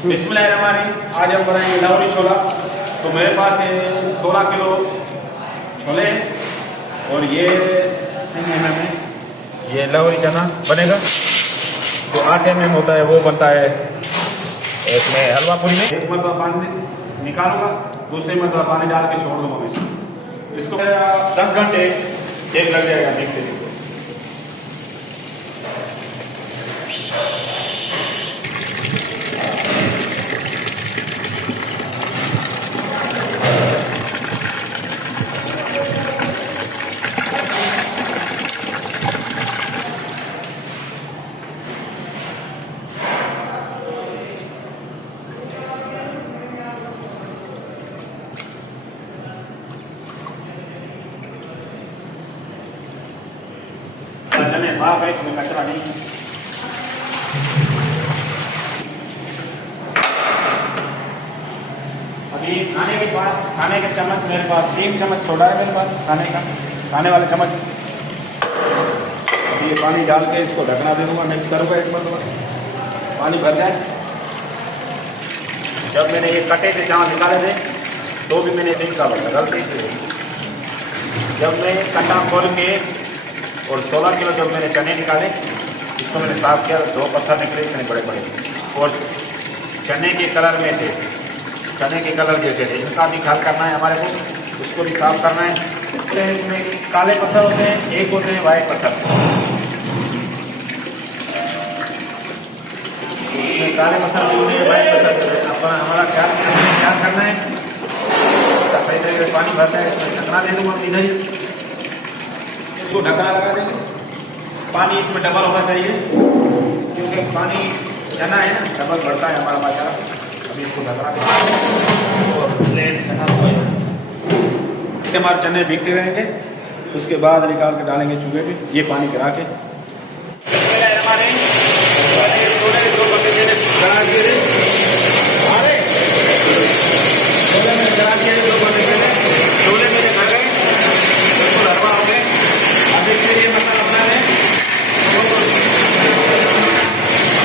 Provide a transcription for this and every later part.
बिस्मिल्लाहिर्रहमानिर्रहीम। आज हम बनाएंगे लाहौरी छोला। तो मेरे पास है 16 किलो छोले हैं और ये लाहौरी चना बनेगा। जो 8 mm होता है वो बनता है इसमें हलवा पूरी में। एक मरतबा पानी निकालूंगा, दूसरी मरतबा पानी डाल के छोड़ दूंगा मैं इसको 10 घंटे एक लग जाएगा देखते देखते। चने साफ है, इसमें कचरा नहीं है। अभी खाने के चम्मच मेरे पास 3 चम्मच सोडा है मेरे पास खाने वाले चम्मच। अभी ये पानी डाल के इसको ढकना दे दूंगा, मिक्स करूँगा एक बार पानी भर जाए। जब मैंने ये कटे थे चावल निकाले थे तो भी मैंने देखा गलती से। जब मैं कटा खोल के और 16 किलो जब मैंने चने निकाले, इसको मैंने साफ़ किया, 2 पत्थर निकले इतने बड़े बड़े और चने के कलर में थे, चने के कलर जैसे थे। इनका भी ख्याल करना है हमारे को, उसको भी साफ़ करना है। इसमें काले पत्थर होते हैं, एक होते हैं वाइट पत्थर। इसमें काले पत्थर भी होते हैं, वाइट पत्थर भी होते हैं। हमारा ख्याल करना है, इसका सही तरीके से पानी भरता है। इसमें ढकना दे दूँगा इधर ही, इसको ढकना लगा देंगे। पानी इसमें डबल होना चाहिए क्योंकि पानी चना है ना, डबल बढ़ता है हमारा बाजार। अभी इसको ढकना देंगे, हमारे चने भीगते रहेंगे। उसके बाद निकाल के डालेंगे चूल्हे पे, ये पानी गिरा के।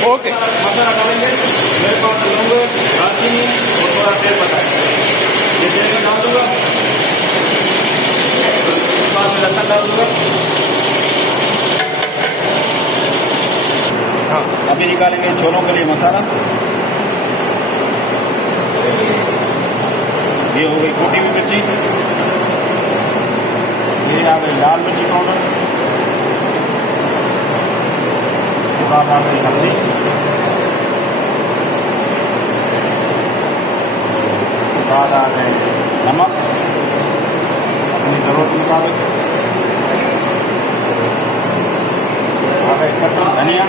ओके, मसाला डालेंगे। मेरे पास लौंग, दालचीनी और थोड़ा तेल पत्ता है, ये तेल में डाल दूंगा। उसके बाद में लहसुन डाल दूंगा। हाँ, अभी निकालेंगे छोलों के लिए मसाला। ये हो गई कुटी हुई मिर्ची, ये आ गई लाल मिर्ची पाउडर, बाद आ गई हल्दी, बाद आ गए नमक अपनी ज़रूरत के मुताबिक, आ गए कटा धनिया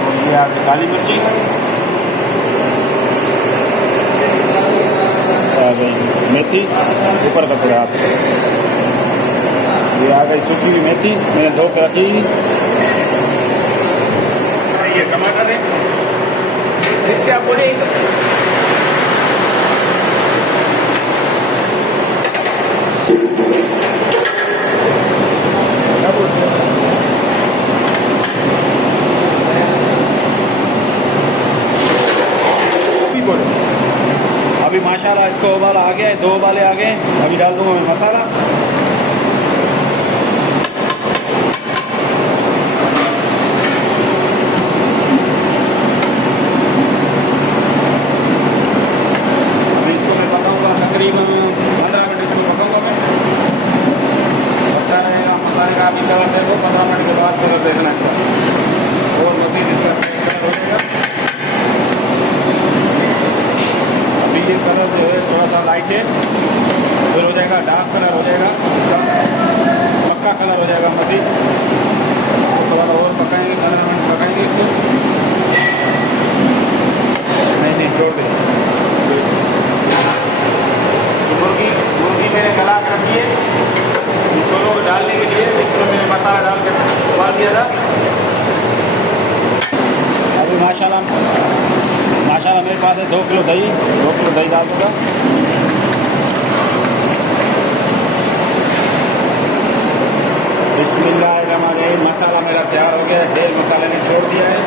और ये आ गई काली मिर्ची, आ गई मेथी ऊपर का पूरा। ये आ गई सूखी हुई मेथी, मैंने धो के रखी। ये टमाटर है, इससे आप बोले अभी माशाल्लाह इसको उबाला आ गया है, 2 उबाले आ गए। अभी डाल दूंगा मैं मसाला। अभी 15 मिनट के बाद फिर देखना इसका और मज़ीद इसका कलर हो जाएगा। अभी ये कलर जो है थोड़ा सा लाइट है, फिर हो जाएगा डार्क कलर हो जाएगा, इसका पक्का कलर हो जाएगा मज़ीद। तो थोड़ा और पकाएंगे, 15 मिनट पकाएंगे इसको। नहीं छोड़ दें। मुर्गी मैंने गला कर रखी है छोलों को डालने के लिए, इसमें मैंने मसाला डाल के उबाल दिया था। अभी माशाल्लाह मेरे पास है 2 किलो दही डाल दूँगा। बिस्मिल्लाहिर्रहमानिर्रहीम। मसाला मेरा तैयार हो गया है, ढेर मसाले ने छोड़ दिया है।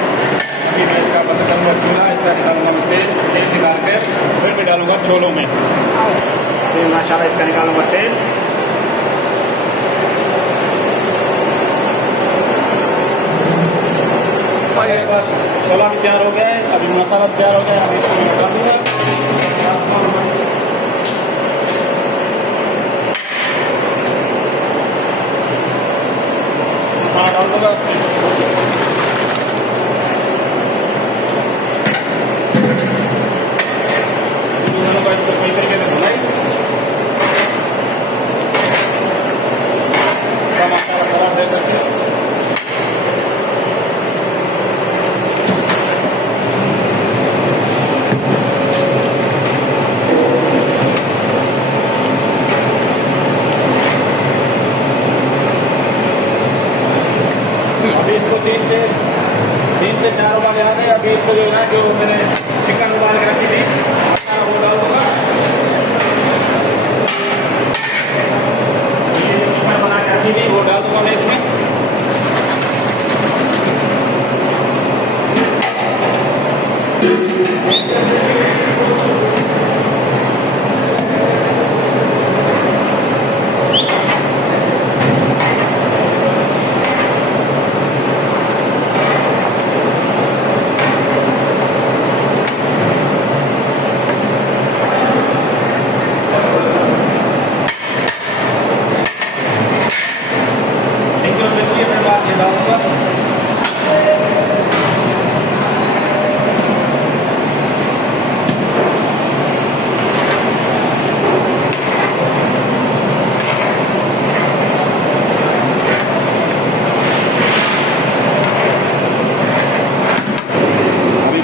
छोलों में। तो माशाल्लाह इसका निकालूंगा तेल। बस छोला भी तैयार हो गया है, अभी मसाला तैयार हो गया है, अभी इसको मैं डाल दूंगा। मसाला डाल दूंगा। इसको सही तरीके से भुनाई, इसका मसाला खराब देख सकते हो। अभी इसको 3 से 4 उबाले आ गए। अभी इसको जो है ना, जो मैंने चिकन उबाल के रखी थी मसाला वो डाल दूंगा। ये जो चिकन बना के रखी थी वो डाल दूंगा मैं इसमें।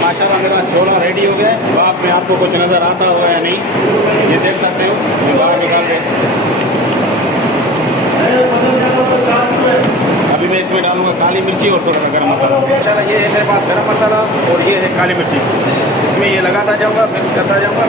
माशाल्लाह मेरा छोला रेडी हो गया है। बाप में आपको कुछ नज़र आता हुआ है नहीं, ये देख सकते हो। मैं बाहर निकाल दे। अभी मैं इसमें डालूंगा काली मिर्ची और थोड़ा सा गरम मसाला। माशाल्लाह ये है मेरे पास गरम मसाला और ये है काली मिर्ची। इसमें ये लगाता जाऊंगा, मिक्स करता जाऊंगा।